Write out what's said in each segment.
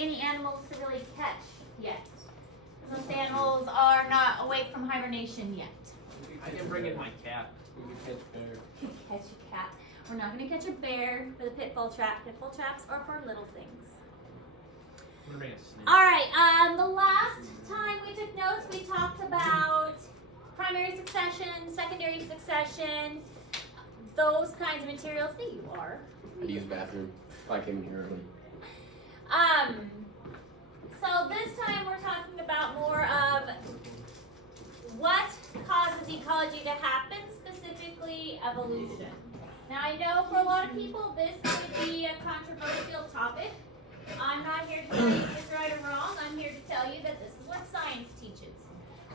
any animals to really catch yet. Most animals are not awake from hibernation yet. I can bring in my cat. We can catch bear. Catch a cat. We're not going to catch a bear with a pitfall trap. Pitfall traps are for little things. I'm gonna bring a snake. All right. The last time we took notes, we talked about primary succession, secondary succession, those kinds of materials that you are. I use bathroom. I came here early. So this time we're talking about more of what causes ecology to happen, specifically evolution. Now I know for a lot of people this could be a controversial topic. I'm not here to tell you if it's right or wrong. I'm here to tell you that this is what science teaches.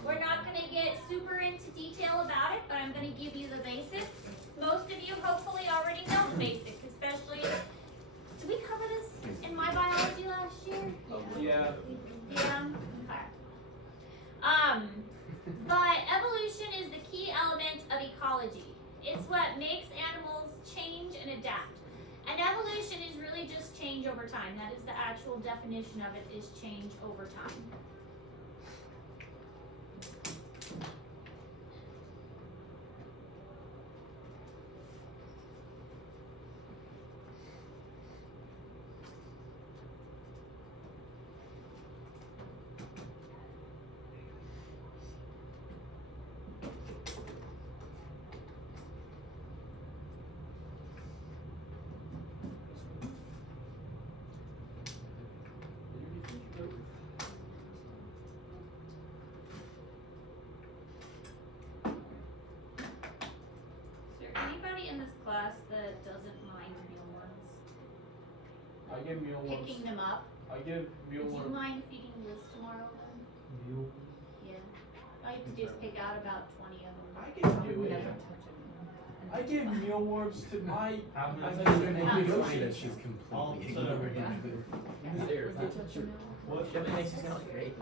We're not going to get super into detail about it, but I'm going to give you the basics. Most of you hopefully already know the basics, especially, did we cover this in my biology last year? Yeah. Yeah? Okay. But evolution is the key element of ecology. It's what makes animals change and adapt. And evolution is really just change over time. That is the actual definition of it, is change over time. Is there anybody in this class that doesn't mind mealworms? I give mealworms. Picking them up? I give Would you mealworms. mind feeding Liz tomorrow then? Meal. Yeah. All you have to do is pick out about 20 of them. I can do it. I give mealworms to my. I'm not not sure sure how you to know do that it. she's All completely of a sudden, ignoring There. What? That makes it sound great.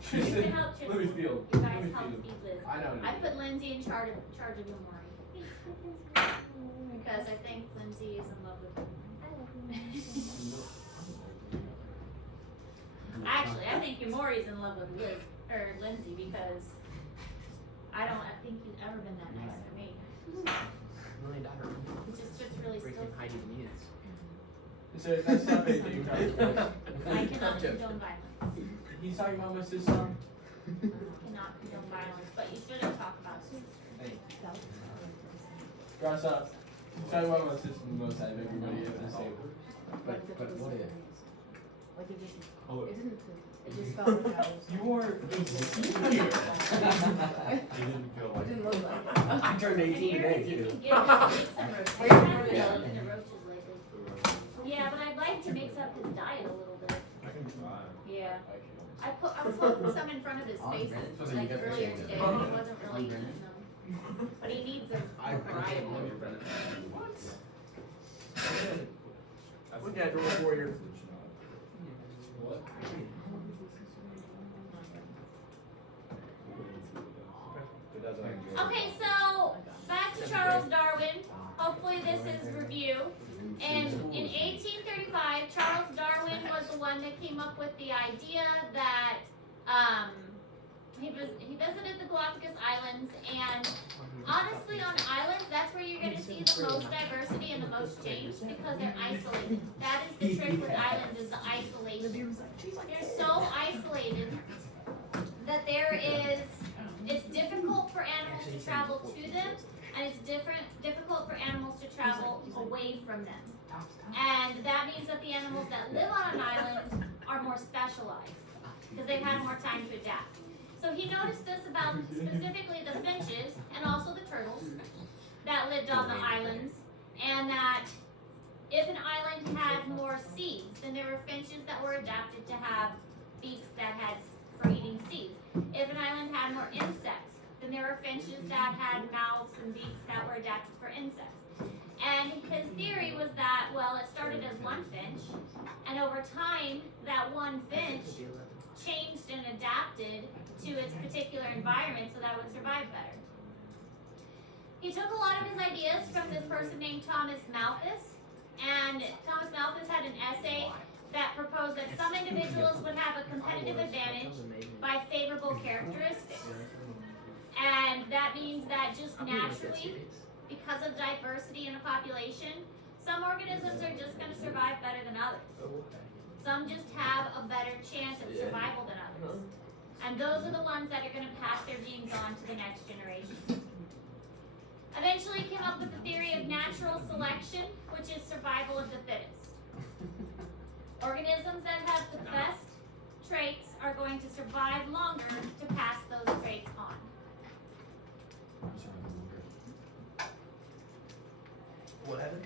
She You said, can help let me feel. You Let guys me help feel. feed Liz. I know. I put Lindsay in charge of Memori. Because I think Lindsay is in love with him. Actually, I think Memori's in love with Liz or Lindsay because I don't think he's ever been that nice to me. Really daughter. He's just really still. Freaking Heidi needs. So that's not anything. I cannot condone violence. He's talking about my sister. Cannot condone violence, but you shouldn't talk about it. Grass up. He's talking about my sister the most out of everybody at this table. But what if? Oh, It just felt like I was. you are a senior. It didn't feel It like didn't look like it. I turned And 18 here, today if you too. can get him some roaches. He hasn't been eating the roaches lately. Yeah, but I'd like to mix up his diet a little bit. I can try. Yeah. I was putting some in front of his face like earlier today, and he wasn't really eating them. But he needs a variety. Look at Road Warrior. What? Okay, so back to Charles Darwin. Hopefully this is review. And in 1835, Charles Darwin was the one that came up with the idea that he visited the Galapagos Islands, and honestly on islands, that's where you're going to see the most diversity and the most change because they're isolated. That is the trick with islands, is the isolation. They're so isolated that it's difficult for animals to travel to them, and it's difficult for animals to travel away from them. And that means that the animals that live on an island are more specialized because they've had more time to adapt. So he noticed this about specifically the finches and also the turtles that lived on the islands, and that if an island had more seeds, then there were finches that were adapted to have beaks that had for eating seeds. If an island had more insects, then there were finches that had mouths and beaks that were adapted for insects. And his theory was that, well, it started as one finch, and over time, that one finch changed and adapted to its particular environment so that it would survive better. He took a lot of his ideas from this person named Thomas Malthus, and Thomas Malthus had an essay that proposed that some individuals would have a competitive advantage by favorable characteristics. And that means that just naturally, because of diversity in a population, some organisms are just going to survive better than others. Some just have a better chance at survival than others. And those are the ones that are going to pass their genes on to the next generation. Eventually came up with the theory of natural selection, which is survival of the fittest. Organisms that have the best traits are going to survive longer to pass those traits on. What happened?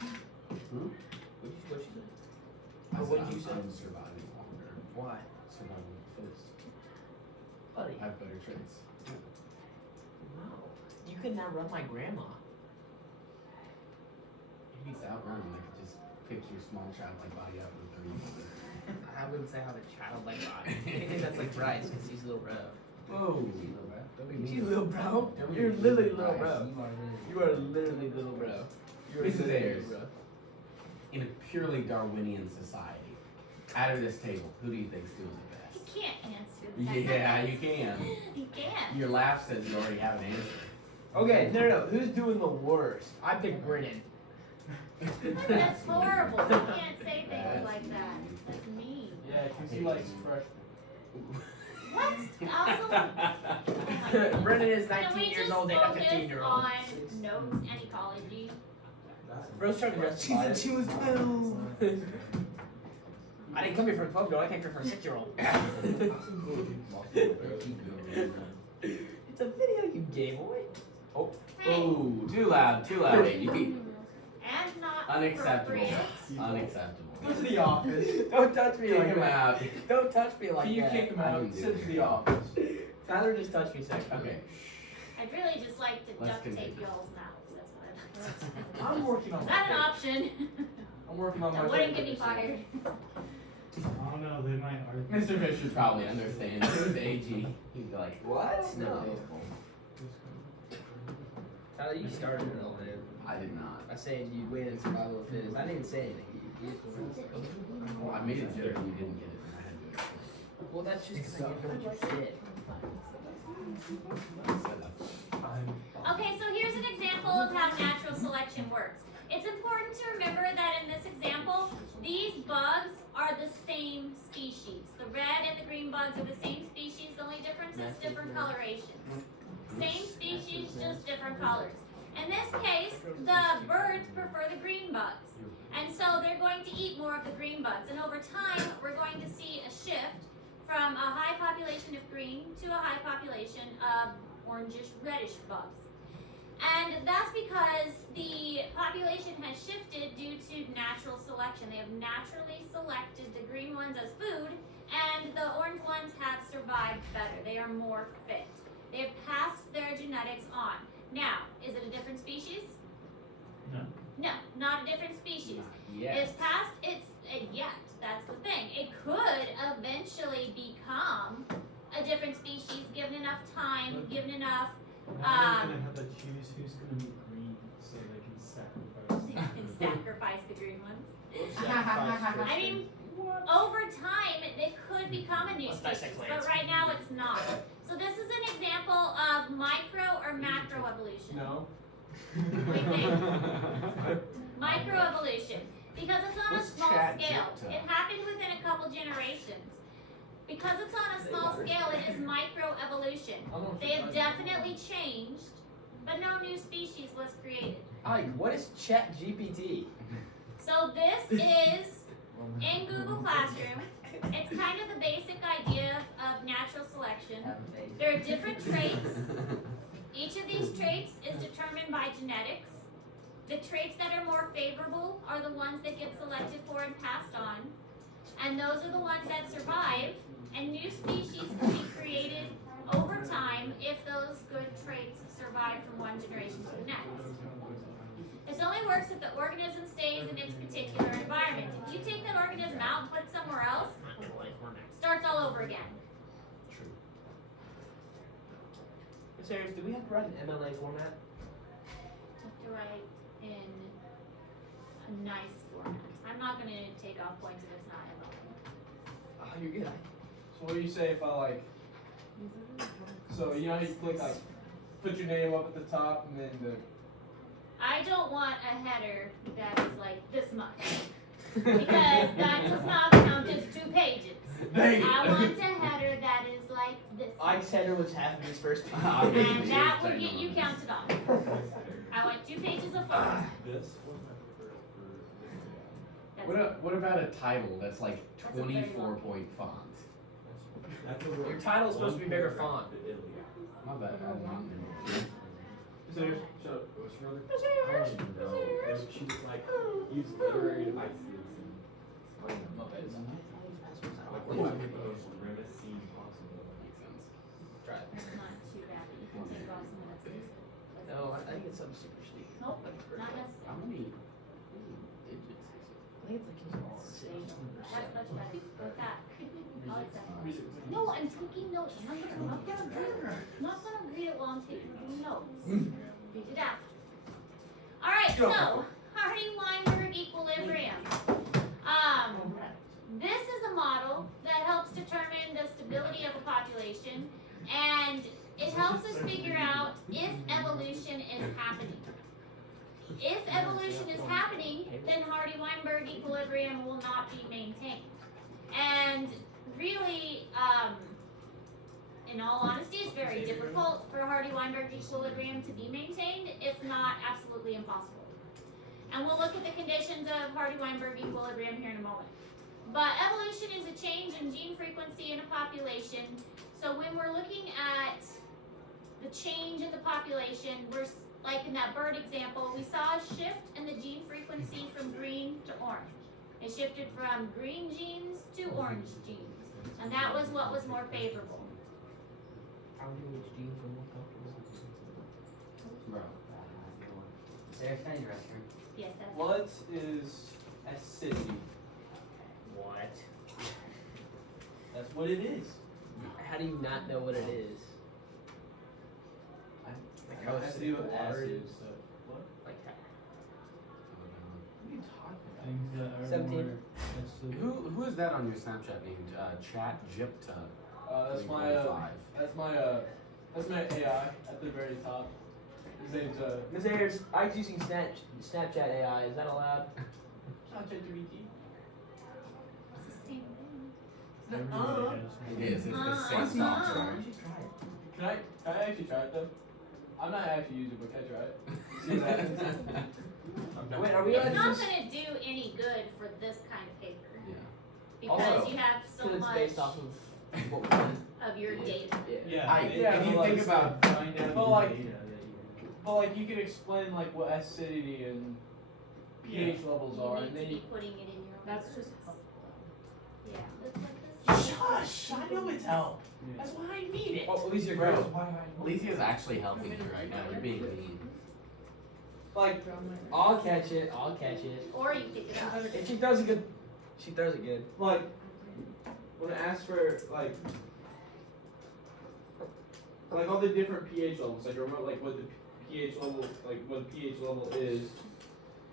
Hmm? What you say? I What did you say? I'm surviving longer. Why? Survival of the fittest. Buddy. I have better traits. No. You couldn't outrun my grandma. Who needs to outrun? I could just pick your small childlike body up and throw you. I wouldn't say I have a childlike body. I think that's like Bryce, because he's little bro. Whoa. Don't be mean. You little bro? Don't be You're mean, literally Bryce. little bro. You are literally little bro. You are This is literally theirs. little bro. In a purely Darwinian society, out of this table, who do you think steals the best? You can't answer that. Yeah, you can. You can. Your laugh says you already have an answer. Okay, no. Who's doing the worst? I picked Brennan. That's horrible. You can't say things like that. That's mean. Yeah, because he likes fresh. What? Also, Brennan is can 19 we years just old and a focus 15-year-old. on notes and ecology? Bro's trying to dress. She said she was 12. I didn't come here for a 12-year-old. I came here for a 6-year-old. It's a video, you gay boy. Hey, Ooh, too loud, lady. and not Unacceptable. appropriate. Unacceptable. Go to the office. Don't touch me Kick like him that. out. Don't touch me like Can you that. kick him I out? didn't do Send to it. the office. Tyler just touched me sexually. Okay. I'd really just like to Let's duct tape continue. y'all's mouths. That's what I'm working on Is my that an face. option? I'm working on my That wouldn't face. get me fired. Oh no, they might argue. Mr. Fisher probably understands. If it was AG, he'd be like, What? no. Tyler, you started it all, man. I did not. I said you win in survival of fittest. I didn't even say anything. You just went. Well, I made a joke and you didn't get it, and I had to explain. Well, that's just because I didn't know what you said. Okay, so here's an example of how natural selection works. It's important to remember that in this example, these bugs are the same species. The red and the green bugs are the same species, the only difference is different colorations. Same species, just different colors. In this case, the birds prefer the green bugs. And so they're going to eat more of the green bugs. And over time, we're going to see a shift from a high population of green to a high population of orangish reddish bugs. And that's because the population has shifted due to natural selection. They have naturally selected the green ones as food, and the orange ones have survived better. They are more fit. They have passed their genetics on. Now, is it a different species? No. No, not a different species. Yes. It's past its yet. That's the thing. It could eventually become a different species given enough time, given enough Now they're gonna have to choose who's gonna be green so they can sacrifice. sacrifice the green ones. Sacrifice I mean, over time, it could become a new Let's species, dissect but plants. right now it's not. So this is an example of micro or macro evolution. No. What do you think? Microevolution, because it's on a What's small chat scale. TikTok? It happened within a couple generations. Because it's on a small scale, it is microevolution. I don't know what They you're have talking about. definitely changed, but no new species was created. Ike, what is Chat GPT? So this is in Google Classroom. It's kind of the basic idea of natural selection. There are different traits. Each of these traits is determined by genetics. The traits that are more favorable are the ones that get selected for and passed on. And those are the ones that survive. And new species can be created over time if those good traits survive from one generation to the next. This only works if the organism stays in its particular environment. If you take that organism out and put it somewhere else, it starts all over again. True. Serious, do we have to write an MLA format? You have to write in a nice format. I'm I'm not gonna take off points if it's not ML. Oh, you're good. So what do you say if I like? So you know how you click like, put your name up at the top and then the. I don't want a header that is like this much. Because that does not count as 2 pages. Dang it. I want a header that is like this. Ike's header was half of his first page. And that would get you counted off. I want 2 pages of font. This one I prefer for What about a title that's like That's a very 24-point font? Your title's supposed to be bigger font. My bad. I did not know. So you're, so She was like, use literary devices and my bad. like what's the most grimace scene possible? Makes sense. Try it. That's not too bad. You can take off some of that. No, I think it's something super sneaky. Nope, not How necessary. many digits is it? I think it's like his R. That's much better. Go with that. I like that. No, I'm taking notes. I'm not gonna read it while I'm taking notes. Read it after. Alright, so Hardy-Weinberg equilibrium. This is a model that helps determine the stability of a population, and it helps us figure out if evolution is happening. If evolution is happening, then Hardy-Weinberg equilibrium will not be maintained. And really, in all honesty, it's very difficult for Hardy-Weinberg equilibrium to be maintained, if not absolutely impossible. And we'll look at the conditions of Hardy-Weinberg equilibrium here in a moment. But evolution is a change in gene frequency in a population. So when we're looking at the change in the population, we're like in that bird example, we saw a shift in the gene frequency from green to orange. It shifted from green genes to orange genes. And that was what was more favorable. How do which genes are more comfortable? Bro. Sarah, can I use the restroom? Yes, that's What is acidity? What? That's what it is. How do you not know what it is? Like how It has it's to do with water, acids. So. What? like how? What are you talking about? Things that are 17. more acidic. Who is that on your Snapchat named Chat Gypta? That's my AI at the very top. His name's Ms. Ayers, Ike's using Snapchat AI. Is that allowed? ChatGPT. the same thing. Everybody has It is. It's the same Uh-uh. software. You should try it. Can I actually try it though? I'm not actually using it, but can I try it? See what happens. Wait, are we It's at not this? going to do any good for this kind of paper. Yeah. Because Also, you have so Because it's much based off of what we did. of your data. Yeah. I- Yeah, if you but think like- about, Find out But the like- data that you But like you can explain like what acidity and pH levels You are, need and to then be you. putting it in your own That's words. just helpful. Yeah. That's like this. Shush! I know it's help. Yeah. That's why I need it. Well, at least you're Bro. great. Alicia is actually helping you right now. You're being mean. Like, I'll catch it. I'll catch it. Or you pick it up. If she throws it good, she throws it good. like when I ask for like all the different pH levels, like remember like what the pH level is,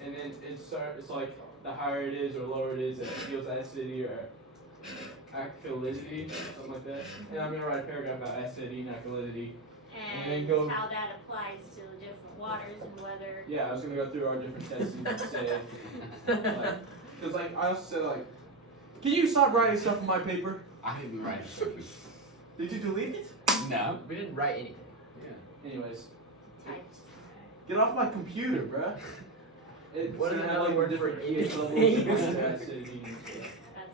and then it's like the higher it is or lower it is, it feels acidity or alkalinity, something like that. And I'm gonna write a paragraph about acidity and alkalinity. And then And go- how that applies to the different waters and whether. Yeah, I was gonna go through our different tests and say, like, cause like I also said like, can you stop writing stuff in my paper? I didn't write it. Did you delete it? No. We didn't write anything. Anyways, Typed. get off my computer, bruh. It's What is gonna another have, word different for pH anything? levels and acidity and stuff. That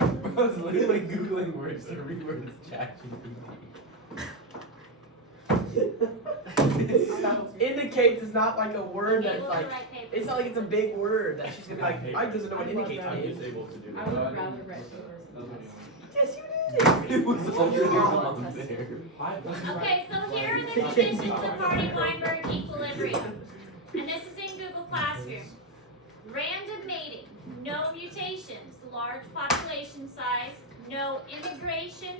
sounds good. I was literally googling words to reword ChatGPT. Indicates is not like a word that's Able to like. write paper. It's not like it's a big word that she's gonna be like. Ike doesn't know what I love indicates that. I'm means. just able to do I that. would rather write papers. That's what you Yes, you did. It was already Oh, on that's there. Okay, so here are the conditions of Hardy-Weinberg equilibrium. And this is in Google Classroom. Random mating, no mutations, large population size, no immigration.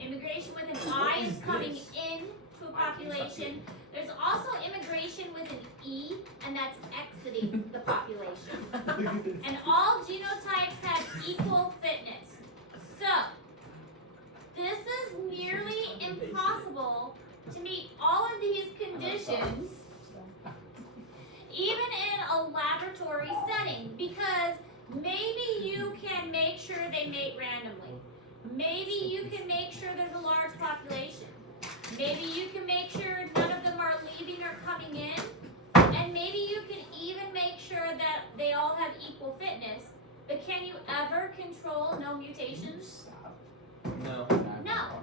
Immigration with an I is coming in to a population. There's also immigration with an E, and that's exiting the population. And all genotypes have equal fitness. So, this is nearly impossible to meet all of these conditions, even in a laboratory setting, because maybe you can make sure they mate randomly. Maybe you can make sure there's a large population. Maybe you can make sure none of them are leaving or coming in. And maybe you can even make sure that they all have equal fitness. But can you ever control no mutations? No. No.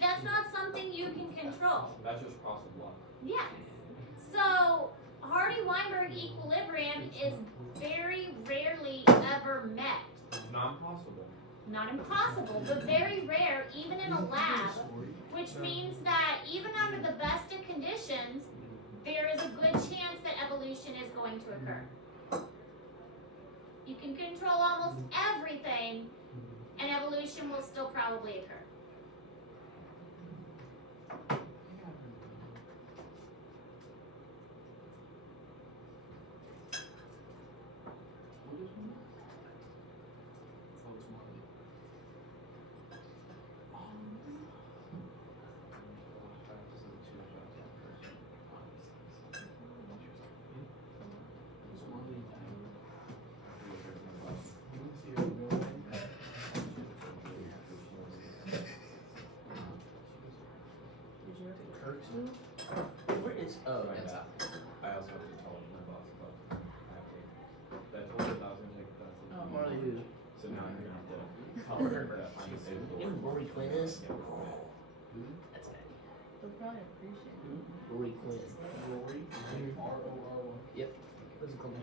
That's not something you can control. That's just possible. Yes. So Hardy-Weinberg equilibrium is very rarely ever met. Not possible. Not impossible, but very rare, even in a lab, which means that even under the best of conditions, there is a good chance that evolution is going to occur. You can control almost everything, and evolution will still probably occur. Where is? Oh, that's up. I also have to tell my boss about that. Told me that I was gonna take that. Oh, Marley who? So now I'm gonna have to. Oh, her. that on the table. You know who Rory Quinn is? Yeah. That's it. They'll probably appreciate it. Rory Quinn. Rory. R-O-R-Y. Yep. What's it called?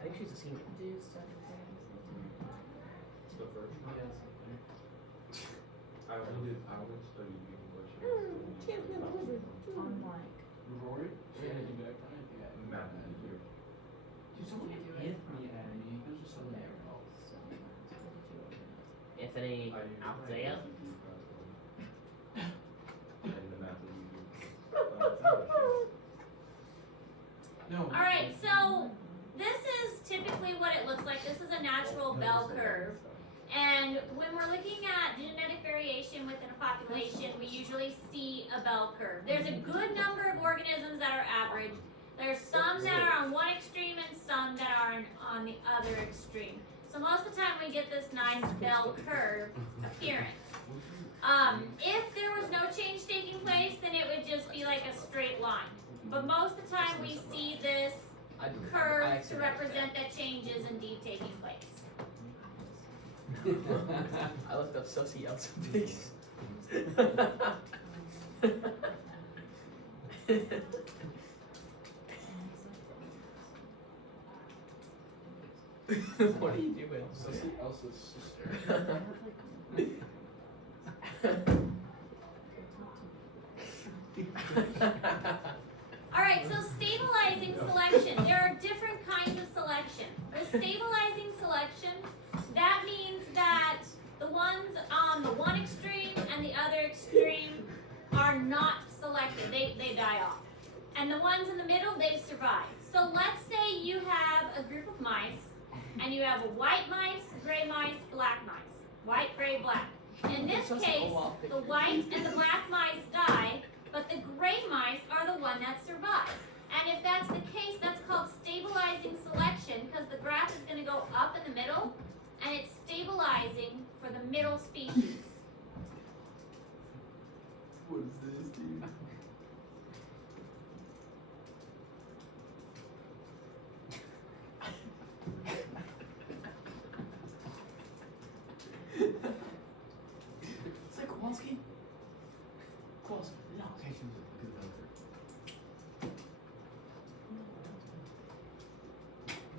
I think she's a senior. Do stuff things. The first one. I would study English. On like, Rory? Math here. Anthony Althea. And the math that you do. No. All right, so this is typically what it looks like. This is a natural bell curve. And when we're looking at genetic variation within a population, we usually see a bell curve. There's a good number of organisms that are average. There's some that are on one extreme and some that are on the other extreme. So most of the time we get this nice bell curve appearance. If there was no change taking place, then it would just be like a straight line. But most of the time we see this curve to represent that change is indeed taking place. I looked up Sussy Elsa pigs. What are you doing? Sussy Elsa's sister. Alright, so stabilizing selection. There are different kinds of selection. With stabilizing selection, that means that the ones on the one extreme and the other extreme are not selected. They die off. And the ones in the middle, they survive. So let's say you have a group of mice, and you have white mice, gray mice, black mice. White, gray, black. In this case, the white and the black mice die, but the gray mice are the one that survive. And if that's the case, that's called stabilizing selection, because the graph is going to go up in the middle, and it's stabilizing for the middle species. What's this, dude? Is that Kowalski? Kowalski. No, okay.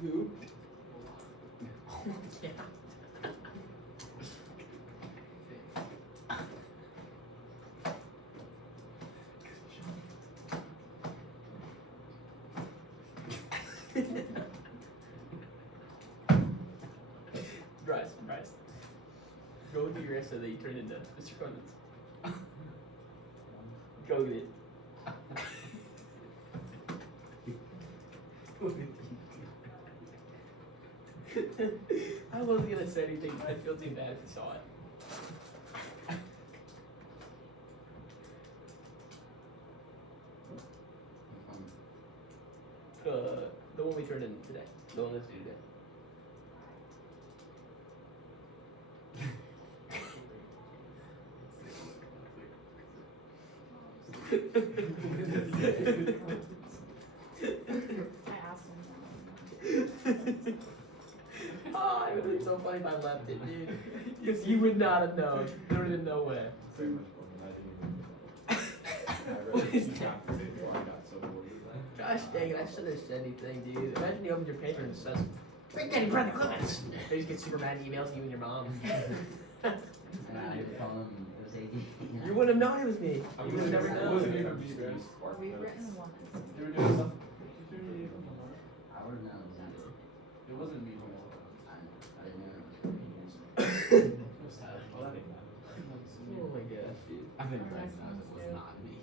Who? Yeah. through your wrist so that you turn into Mr. Conan's. Go get it. I wasn't gonna say anything, but I feel too bad if you saw it. The one we turned in today. The one that's due today. I asked him Oh, it would have been so funny if I left it, dude. Because you would not have known. There would have been no way. Very much more than I didn't even. What is that? I got so bored with that. Gosh dang it, I shouldn't have said anything, dude. Imagine you opened your paper and it says, Big Daddy Brandon Clements. They just get super mad emails you and your mom. And I told him it was AD. You wouldn't have known it was me. I You would have never It known. wasn't even me, guys. that. We've written one. They were doing something. I would have known it was AD. It wasn't me. I didn't know it was Oh my gosh, dude. I think Greg knows it was not me.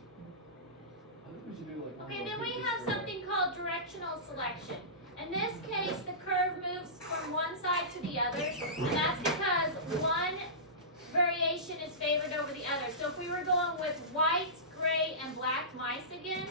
Okay, then we have something called directional selection. In this case, the curve moves from one side to the other, and that's because one variation is favored over the other. So if we were going with white, gray, and black mice again,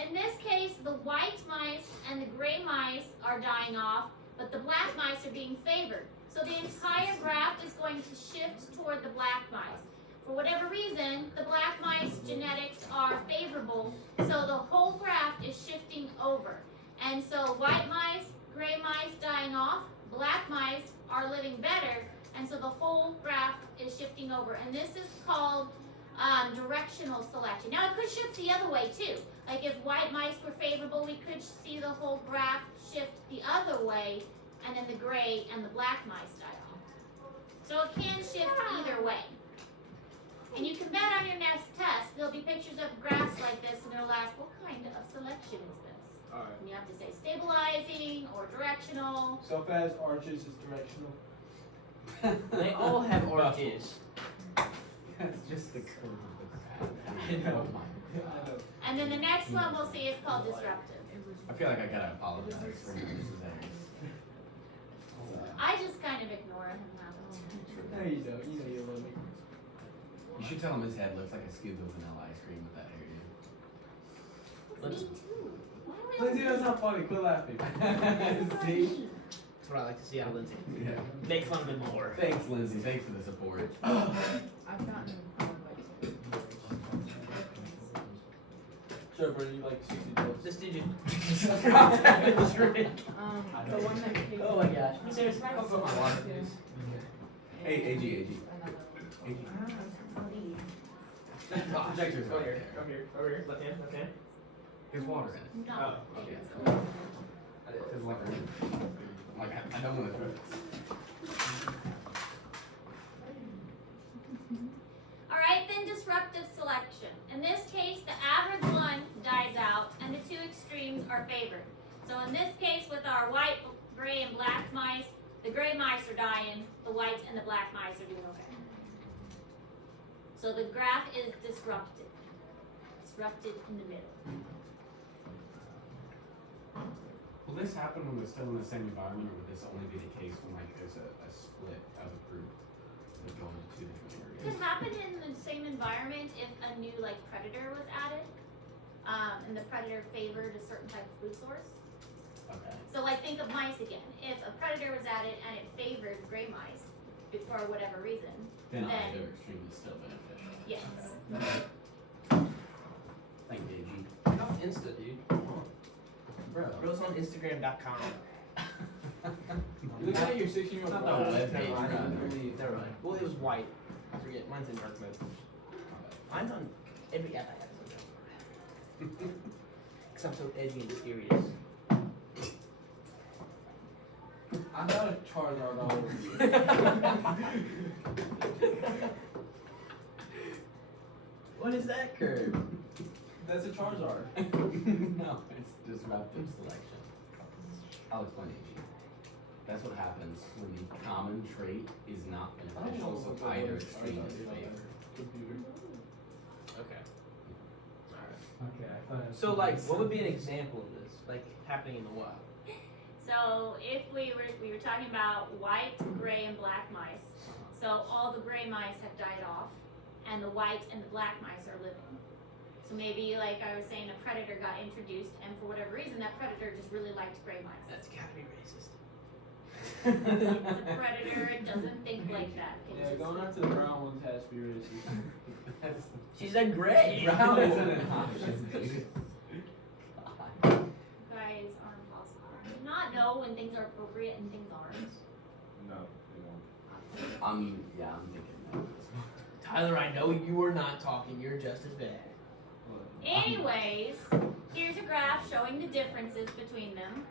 in this case, the white mice and the gray mice are dying off, but the black mice are being favored. So the entire graph is going to shift toward the black mice. For whatever reason, the black mice genetics are favorable, so the whole graph is shifting over. And so white mice, gray mice dying off, black mice are living better, and so the whole graph is shifting over. And this is called directional selection. Now it could shift the other way too. Like if white mice were favorable, we could see the whole graph shift the other way, and then the gray and the black mice die off. So it can shift either way. And you can bet on your next test, there'll be pictures of graphs like this, and they'll ask, what kind of selection is this? Alright. And you have to say stabilizing or directional. So fast arches is directional. They all have arches. That's just the curve of the graph. I know. Oh my. And then the next one we'll see is called disruptive. I feel like I gotta apologize for my mistakes. I just kind of ignore him now. No, you don't. You know you love me. You should tell him his head looks like a scoop of vanilla ice cream with that It's me too. Why do we Lindsay, that's not funny. Quit laughing. hairdo. See? That's what I like to see out of Lindsay. Yeah. Make fun of it more. Thanks, Lindsay. Thanks for the support. I've gotten followed by two. Sure, Brandon, you like $60. This dude just dropped out of his drink. The one that came. Oh my gosh. Seriously? I'll put my water, please. Hey, AG. Projectors, go here. Come here. Over here. Left hand. Left hand. There's water in it. No. Oh, Yeah. There's water in it. Like, I don't want to throw this. Alright, then disruptive selection. In this case, the average one dies out and the two extremes are favored. So in this case, with our white, gray, and black mice, the gray mice are dying, the white and the black mice are doing okay. So the graph is disrupted. Disrupted in the middle. Will this happen when we're still in the same environment, or would this only be the case when like there's a split of a group that go into two different It areas? could happen in the same environment if a new like predator was added, and the predator favored a certain type of food source. Okay. So like think of mice again. If a predator was added and it favored gray mice for whatever reason, Then Then- either extreme is still beneficial. yes. Thank you, AG. Get off Insta, dude. Bro. Bro's on Instagram.com. You look at your 16-year-old Not brother. the webpage, Never mind. bro. Never mind. Well, it was white. I forget. Mine's in dark mode. Mine's on every app I have. Because I'm so edgy and serious. I'm not a Charizard all What is that curve? That's a Charizard. No, it's disruptive selection. I'll explain AG. That's what happens when the common trait is not beneficial, so either extreme is favored. Computer. Okay. Alright. Okay, I thought. it was So like, what would be an something- example of this? Like happening in the wild? So if we were talking about white, gray, and black mice. So all the gray mice have died off, and the white and the black mice are living. So maybe, like I was saying, a predator got introduced, and for whatever reason, that predator just really liked gray mice. That's gotta be racist. It's a predator. It doesn't think like that. It Yeah, just- going on to the brown ones has to be racist. That's She said gray. brown isn't an option, dude. Guys are impossible. Do you not know when things are appropriate and things aren't? No, they won't. I'm thinking that. Tyler, I know you are not talking. You're just as bad. Anyways, here's a graph showing the differences between them.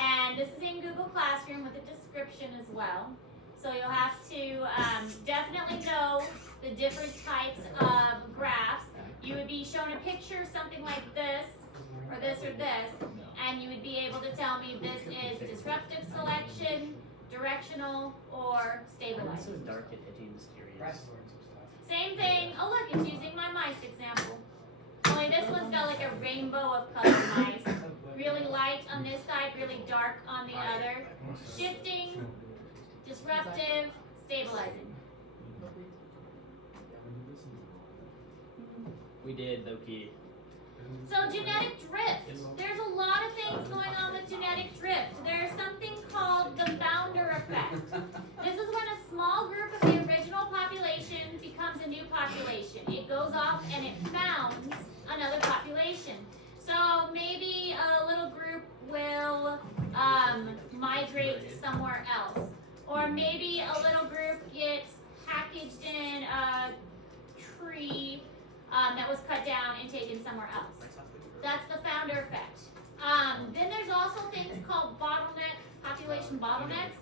And this is in Google Classroom with a description as well. So you'll have to definitely know the different types of graphs. You would be shown a picture, something like this, or this, and you would be able to tell me this is disruptive selection, directional, or stabilized. so dark and edgy and mysterious. Same thing. Oh look, it's using my mice example. Only this one's got like a rainbow of colored mice. Really light on this side, really dark on the other. Shifting, disruptive, stabilizing. We did, Loki. So genetic drift. There's a lot of things going on with genetic drift. There's something called the founder effect. This is when a small group of the original population becomes a new population. It goes off and it founds another population. So maybe a little group will migrate somewhere else. Or maybe a little group gets packaged in a tree that was cut down and taken somewhere else. That's the founder effect. Then there's also things called population bottlenecks.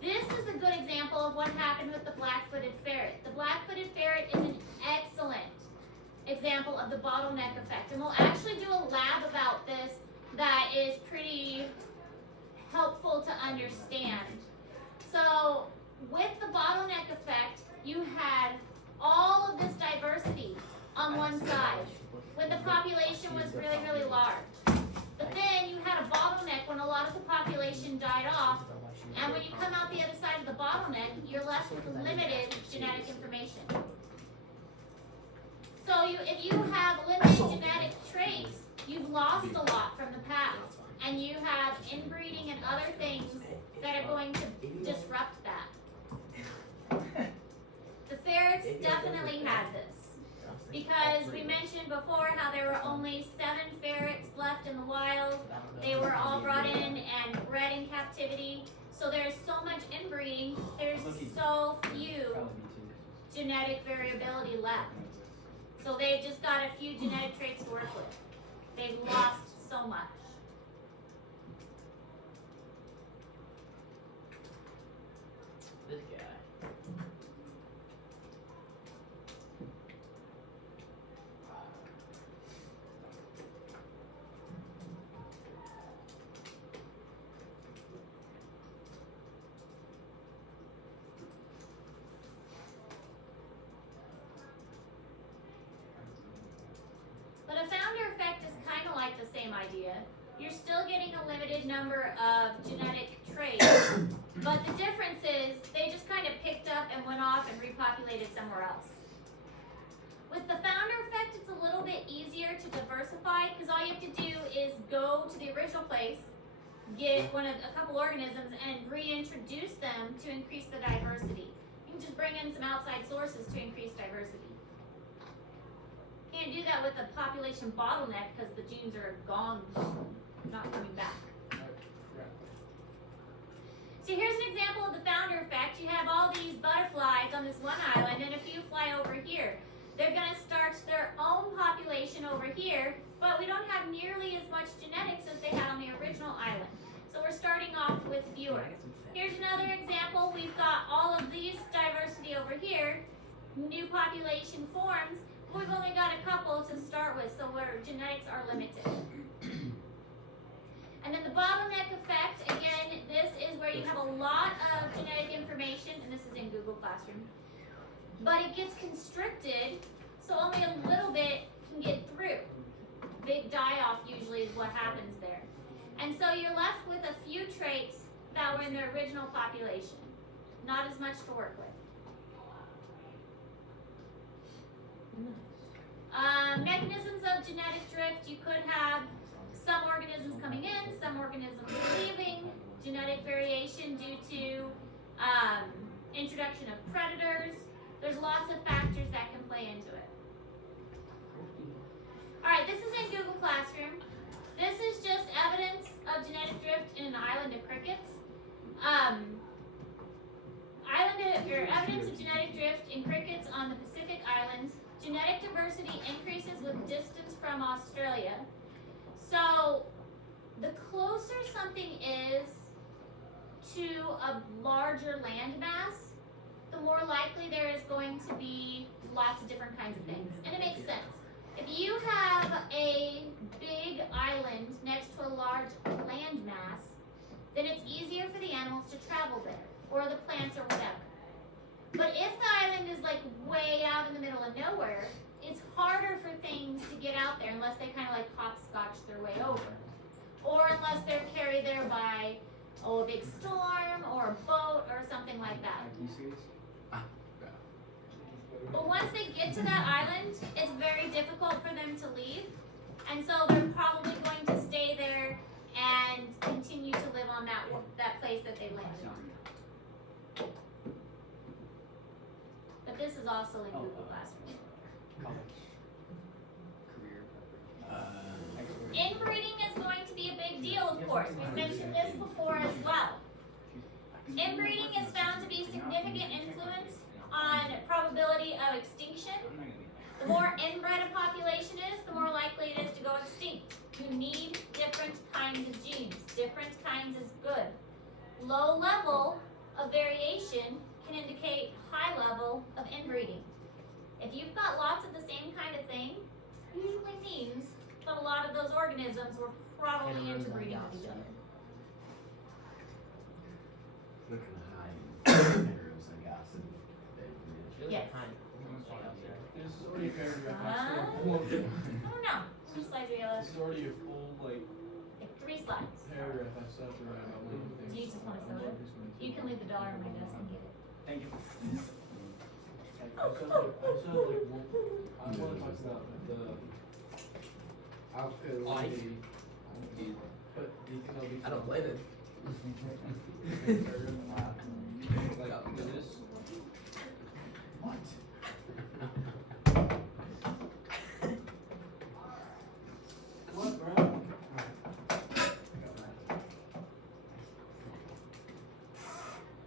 This is a good example of what happened with the black-footed ferret. The black-footed ferret is an excellent example of the bottleneck effect. And we'll actually do a lab about this that is pretty helpful to understand. So with the bottleneck effect, you had all of this diversity on one side when the population was really, really large. But then you had a bottleneck when a lot of the population died off, and when you come out the other side of the bottleneck, you're left with limited genetic information. So if you have limited genetic traits, you've lost a lot from the past, and you have inbreeding and other things that are going to disrupt that. The ferrets definitely had this. Because we mentioned before how there were only 7 ferrets left in the wild. They were all brought in and bred in captivity. So there's so much inbreeding, there's so few genetic variability left. So they've just got a few genetic traits to work with. They've lost so much. This guy. But a founder effect is kind of like the same idea. You're still getting a limited number of genetic traits, but the difference is they just kind of picked up and went off and repopulated somewhere else. With the founder effect, it's a little bit easier to diversify because all you have to do is go to the original place, get a couple organisms, and reintroduce them to increase the diversity. You can just bring in some outside sources to increase diversity. Can't do that with a population bottleneck because the genes are gone, not coming back. So here's an example of the founder effect. You have all these butterflies on this one island and a few fly over here. They're going to start their own population over here, but we don't have nearly as much genetics as they had on the original island. So we're starting off with fewer. Here's another example. We've got all of these diversity over here. New population forms. We've only got a couple to start with, so our genetics are limited. And then the bottleneck effect, again, this you have a lot of genetic information, and this is in Google Classroom, but it gets constricted, so only a little bit can get through. Big die-off usually is what happens there. And so you're left with a few traits that were in the original population. Not as much to work with. Mechanisms of genetic drift, you could have some organisms coming in, some organisms leaving, genetic variation due to introduction of predators. There's lots of factors that can play into it. Alright, this is in Google Classroom. This is just evidence of genetic drift in an island of crickets. Evidence of genetic drift in crickets on the Pacific Islands. Genetic diversity increases with distance from Australia. So, the closer something is to a larger landmass, the more likely there is going to be lots of different kinds of things. And it makes sense. If you have a big island next to a large landmass, then it's easier for the animals to travel there, or the plants or whatever. But if the island is like way out in the middle of nowhere, it's harder for things to get out there unless they kind of like hopscotch their way over. Or unless they're carried there by, a big storm or a boat or something like that. But once they get to that island, it's very difficult for them to leave. And so they're probably going to stay there and continue to live on that place that they landed on. But this is also in Google Classroom. Inbreeding is going to be a big deal, of course. We've mentioned this before as well. Inbreeding is found to be significant influence on probability of extinction. The more inbred a population is, the more likely it is to go extinct. You need different kinds of genes. Different kinds is good. Low level of variation can indicate high level of inbreeding. If you've got lots of the same kind of thing, usually means that a lot of those organisms were probably interbreeding with each other. Looking to hide kangaroos, I guess, and Yes. This is already a paragraph. I don't know. How many slides are you This is already a full like 3 slides. paragraph I set around about one of the Do you things. just want a soda? You can leave the dollar on my desk and get it. Thank you. I said like one, I want to talk about the outfit Life. lady. But do you think that'll be? I don't blame it. Like this. What? What, bro?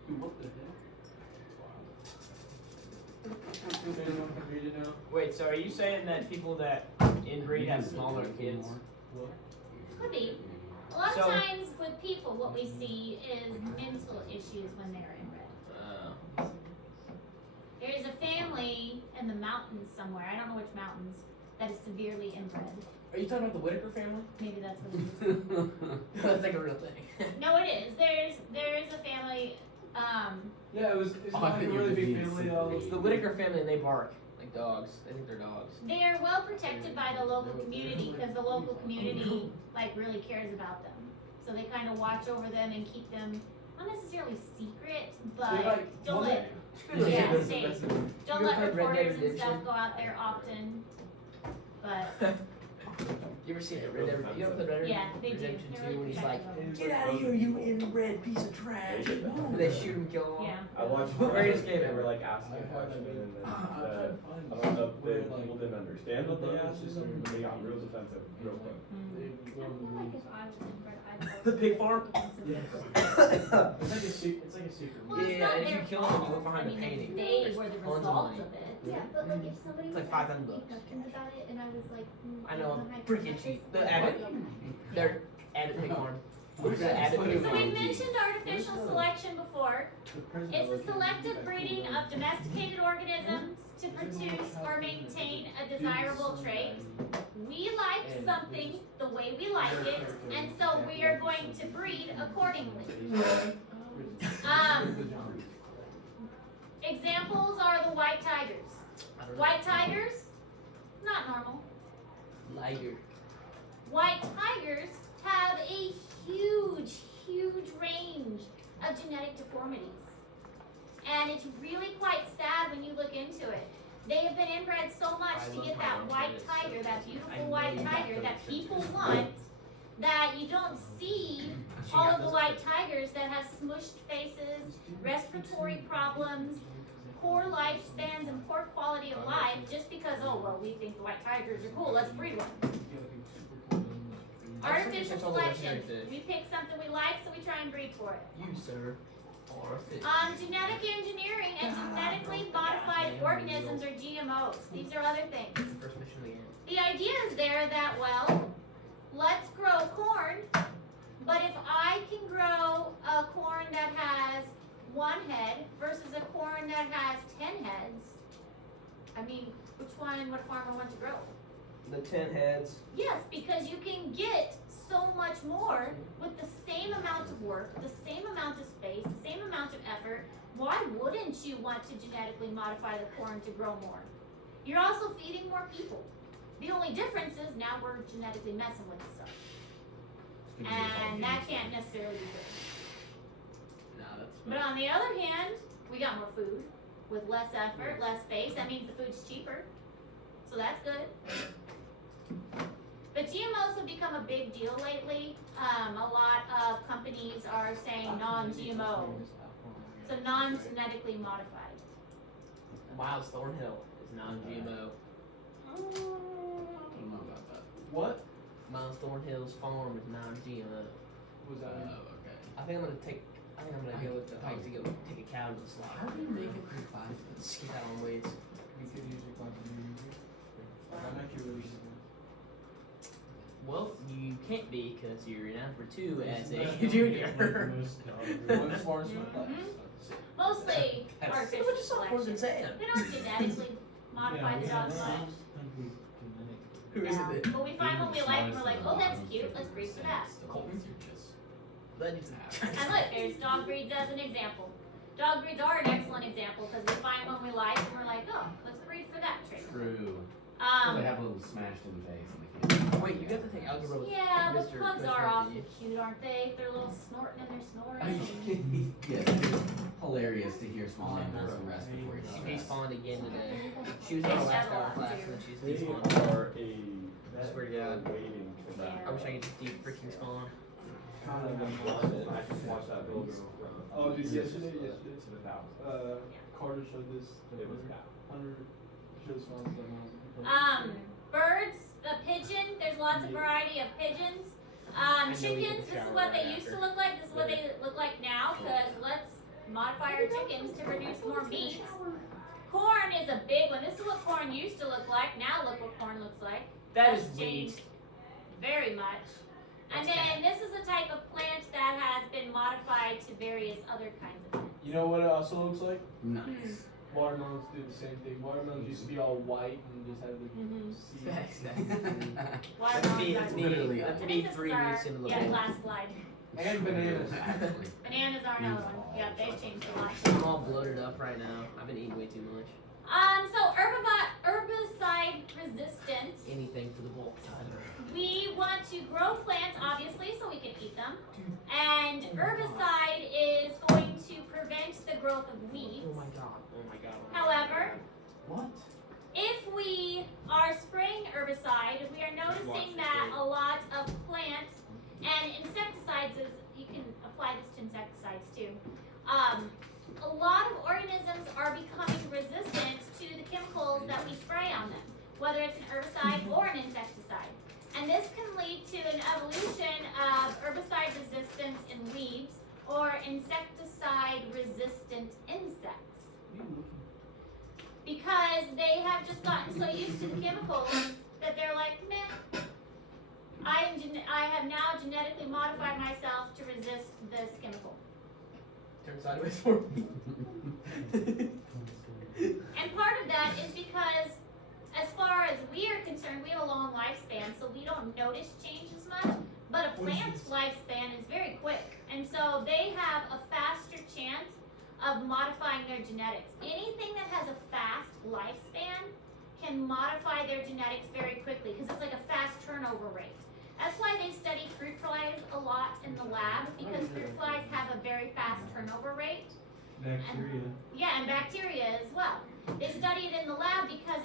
Dude, what the heck? Anyone can read it now? Wait, so are you saying that people that inbreed have smaller kids? What? Could be. A lot So- of times with people, what we see is mental issues when they're inbred. There is a family in the mountains somewhere, I don't know which mountains, that is severely inbred. Are you talking about the Whitaker family? Maybe that's what it is. That's like a real thing. No, it is. There is a family, Yeah, it's Oh, I like a think really it big was family. All It's the Whitaker family and they bark like dogs. I think they're dogs. they are well protected by the local community because the local community like really cares about them. So they kind of watch over them and keep them not necessarily secret, but They're like, don't well, let Yeah, yeah, stay. Don't You let ever played Red Dead reporters and Redemption? stuff go out there often. But You ever seen it? Red Dead? You ever played Red Dead yeah, they do. Redemption They're 2 really when he's protective like, of them. "Get out of here, you inbred piece of trash!" They shoot him, kill him. Yeah. I watched Greatest game they ever. were like asking a question and then I don't know if they, people didn't understand what they asked or something, but they got real defensive real quick. I feel like if I was inbred, I'd The pig farm? Yes. It's like a secret. It's like a secret. Well, it's Yeah, not and if you their kill them, you fault. look behind I the mean, painting. They There's were the tons of result money. of it. Yeah, but like if somebody It's was like 500 bucks. questions about it and I was like, I know, I'm not freaking gonna cheap. say The something. Abbott, they're Abbott pig farm. Who's that Abbott So pig we farm? mentioned artificial selection before. It's the selective breeding of domesticated organisms to produce or maintain a desirable trait. We like something the way we like it, and so we are going to breed accordingly. Examples are the white tigers. I don't know. White tigers, not normal. Liger. White tigers have a huge, huge range of genetic deformities. And it's really quite sad when you look into it. They have been inbred so much I to love get my that own white genetics, tiger, so that I beautiful know white you got tiger those that people genetics. want, that you don't see She all got of the those white too. tigers that have smushed faces, respiratory problems, poor lifespans, and poor quality of life just because, oh, well, we think the white tigers are cool, let's breed one. I just think Artificial it's all the selection. legendary fish. We pick something we like, so we try and breed for it. You, sir, are a fish. Genetic engineering and genetically modified organisms or GMOs. These are other things. First mission of the game. The idea is there that, well, let's grow corn, but if I can grow a corn that has 1 head versus a corn that has 10 heads, I mean, which one would a farmer want to grow? The 10 heads. Yes, because you can get so much more with the same amount of work, the same amount of space, the same amount of effort. Why wouldn't you want to genetically modify the corn to grow more? You're also feeding more people. The only difference is now we're genetically messing with stuff. And that can't necessarily be good. No, that's But on the other hand, we got more food with less effort, less space. That means the food's cheaper. So that's good. But GMOs have become a big deal lately. A lot of companies are saying non-GMO. So non-genetically modified. Miles Thornhill is non-GMO. I don't know about that. What? Miles Thornhill's farm is non-GMO. Was that? Okay. I think I'm gonna go with the hike to go take a cow to the How slaughter. do you make it through 5 minutes? Skip out on weeds. We could use your continuity. That might be really simple. Well, you can't be because you're in Alpha 2 as Isn't a that junior. like most dogs? One farm's my class. Mostly What artificial you saw selection. Sam? They don't genetically modify the dogs much. Who is Yeah. it? But we find one we like and we're like, oh, that's cute, let's breed for that. Colton? That needs to And look, there's dog breeds as an example. Dog breeds are an excellent example because we find one we like and we're like, oh, let's breed for that trait. True. Well, they Um, have a little smashed in the face and they can't. Wait, you got to take algebra with yeah, but Mr. pugs Kushner, are do awfully you? cute, aren't they? They're a little snorting and they're snoring. Yes, it's hilarious to hear small animals and respiratory She distress. despawned again today. She was in our They last shed a hour lot, class too. and she's They despawned. are a Swear to God. waiting for that. I wish I could just deep freaking spawn. I just watched that video from. Oh, dude, yesterday, To the thousand. Carter showed this. It was bad. 100 shows spawns. Birds, the pigeon, there's lots of variety of pigeons. know we Chickens, took a this is shower what they right used to after. look like, this is what they look like now, because let's modify our chickens to produce more meat. Corn is a big one. This is what corn used to look like. Now look what corn looks like. That is That's weed. changed very much. And That's then this is a type of plant that has been modified to various other kinds of plants. You know what it also looks like? Nice. Watermelons do the same thing. Watermelons used to be all white and just have the Mhm. seeds. Facts. Watermelons me, are- that's me, Literally, that's I me think this is 3 our, weeks into the yeah, book. last slide. And bananas. Exactly. Bananas are another one. Yeah, they've changed a lot. I'm all bloated up right now. I've been eating way too much. So herbicide resistance. Anything for the bulk. We want to grow plants, obviously, so we can eat them. And herbicide is going to prevent the growth of weeds. Oh my god. Oh my god. However, What? if we are spraying herbicide, we are noticing that a lot of plants and insecticides is, you can apply this to insecticides too. A lot of organisms are becoming resistant to the chemicals that we spray on them, whether it's an herbicide or an insecticide. And this can lead to an evolution of herbicide resistance in weeds or insecticide resistant insects. Because they have just gotten so used to the chemicals that they're like, meh. I have now genetically modified myself to resist this chemical. Turn sideways for me. And part of that is because, as far as we are concerned, we have a long lifespan, so we don't notice change as much. but a plant's lifespan is very quick. And so they have a faster chance of modifying their genetics. Anything that has a fast lifespan can modify their genetics very quickly because it's like a fast turnover rate. That's why they study fruit flies a lot in the lab, because fruit flies have a very fast turnover rate. Bacteria. Yeah, and bacteria as well. They study it in the lab because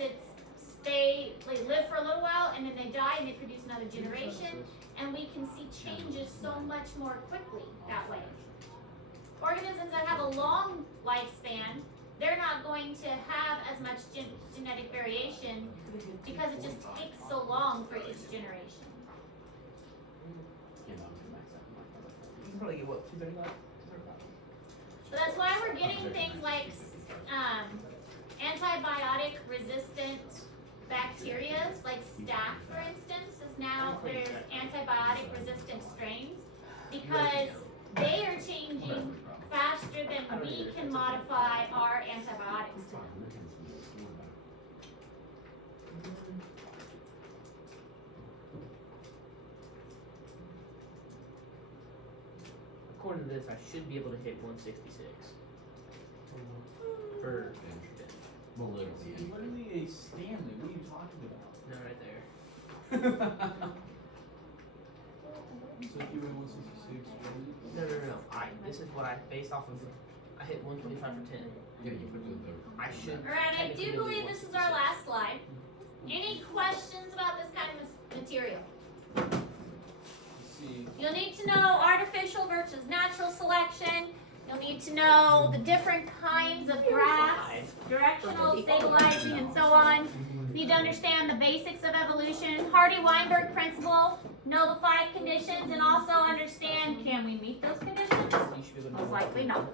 they live for a little while and then they die and they produce another generation, and we can see changes so much more quickly that way. Organisms that have a long lifespan, they're not going to have as much genetic variation because it just takes so long for each generation. You know, to max out. You can probably get what, 235? So that's why we're getting things like antibiotic resistant bacteria, like staph for instance, is now there's antibiotic resistant strains because they are changing faster than we can modify our antibiotics to. According to this, I should be able to hit 166. For Well, literally. It's literally a Stanley. What are you talking about? no, right there. So if you were 166, No. This is what I based off of. I hit 125 for 10. Yeah, you put the. I should. Alright, I technically do be able to believe hit this is our 166. last slide. Any questions about this kind of material? let's see. You'll need to know artificial versus natural selection. You'll need to know the different kinds of grass, directional, stabilizing, and so on. You need to understand the basics of evolution, Hardy-Weinberg principle, know the 5 conditions, and also understand, can we meet those conditions? You should be able to Most likely not.